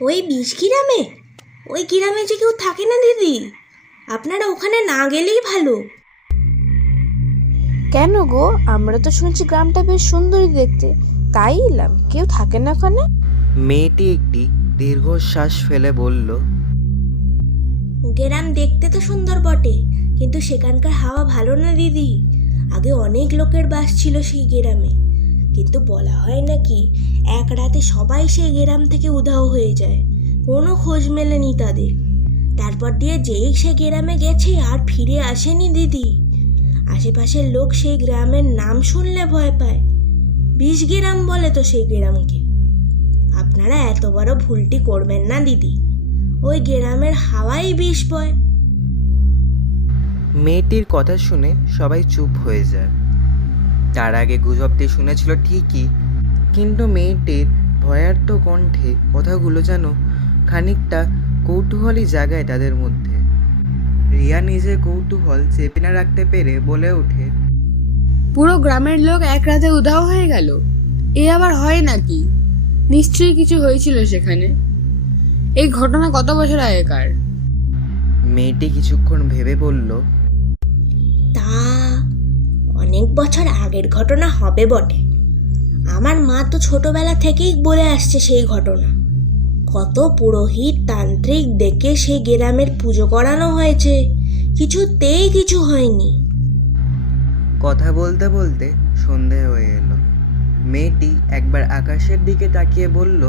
ওই বিষ গ্রামে? ওই গ্রামে যে কেউ থাকে না দিদি, আপনারা ওখানে না গেলেই ভালো। কেন গো? আমরা তো শুনছি গ্রামটা বেশ সুন্দরই দেখতে, তাই এলাম। কেউ থাকে না ওখানে? মেয়েটি একটি দীর্ঘশ্বাস ফেলে বলল, গ্রাম দেখতে তো সুন্দর বটে, কিন্তু সেখানকার হাওয়া ভালো না দিদি। আগে অনেক লোকের বাস ছিল সেই গ্রামে, কিন্তু বলা হয় নাকি এক রাতে সবাই সেই গ্রাম থেকে উধাও হয়ে যায়, কোনো খোঁজ মেলেনি তাদের। তারপর দিয়ে যেই সে গ্রামে গেছে আর ফিরে আসেনি দিদি। আশেপাশের লোক সেই গ্রামের নাম শুনলে ভয় পায়, বিষ গ্রাম বলে তো সেই গ্রামকে। আপনারা এত বড় ভুলটি করবেন না দিদি, ওই গ্রামের হাওয়াই বিষ বয়। মেয়েটির কথা শুনে সবাই চুপ হয়ে যায়। তার আগে গুজবটি শুনেছিল ঠিকই, কিন্তু মেয়েটির ভয়ার্ত কণ্ঠে কথাগুলো যেন খানিকটা কৌতূহলী জাগায় তাদের মধ্যে। রিয়া নিজের কৌতূহল চেপে না রাখতে পেরে বলে ওঠে, পুরো গ্রামের লোক এক রাতে উধাও হয়ে গেল? এ আবার হয় নাকি? নিশ্চয়ই কিছু হয়েছিল সেখানে। এই ঘটনা কত বছর আগেকার? মেয়েটি কিছুক্ষণ ভেবে বলল, তা অনেক বছর আগের ঘটনা হবে বটে। আমার মা তো ছোটবেলা থেকেই বলে আসছে সেই ঘটনা। কত পুরোহিত তান্ত্রিক ডেকে সেই গ্রামের পুজো করানো হয়েছে, কিছুতেই কিছু হয়নি। কথা বলতে বলতে সন্ধে হয়ে এলো। মেয়েটি একবার আকাশের দিকে তাকিয়ে বলল,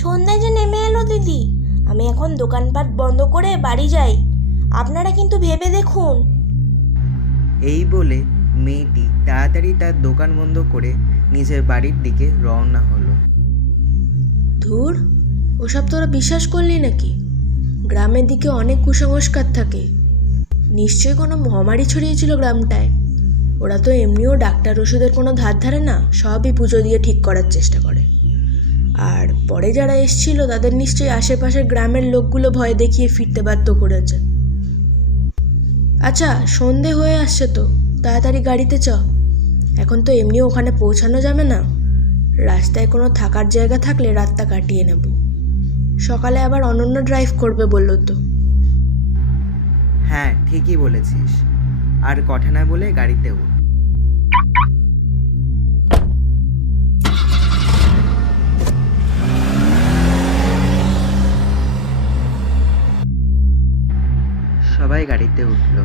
সন্ধ্যা যে নেমে এলো দিদি, আমি এখন দোকানপাট বন্ধ করে বাড়ি যাই, আপনারা কিন্তু ভেবে দেখুন। এই বলে মেয়েটি তাড়াতাড়ি তার দোকান বন্ধ করে নিজের বাড়ির দিকে রওনা হলো। ধুর, ওসব তোরা বিশ্বাস করলি নাকি? গ্রামের দিকে অনেক কুসংস্কার থাকে, নিশ্চয়ই কোনো মহামারী ছড়িয়েছিল গ্রামটায়। ওরা তো এমনিও ডাক্তার ওষুধের কোনো ধার ধারে না, সবই পুজো দিয়ে ঠিক করার চেষ্টা করে। আর পরে যারা এসছিল তাদের নিশ্চয়ই আশেপাশের গ্রামের লোকগুলো ভয় দেখিয়ে ফিরতে বাধ্য করেছে। আচ্ছা, সন্ধে হয়ে আসছে তো, তাড়াতাড়ি গাড়িতে চ। এখন তো এমনিও ওখানে পৌঁছানো যাবে না, রাস্তায় কোনো থাকার জায়গা থাকলে রাতটা কাটিয়ে নেব। সকালে আবার অনন্য ড্রাইভ করবে বললো তো। হ্যাঁ, ঠিকই বলেছিস। আর কথা না বলে গাড়িতে উঠ। সবাই গাড়িতে উঠল,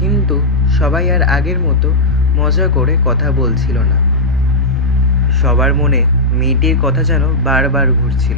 কিন্তু সবাই আর আগের মতো মজা করে কথা বলছিল না। সবার মনে মেয়েটির কথা যেন বারবার ঘুরছিল।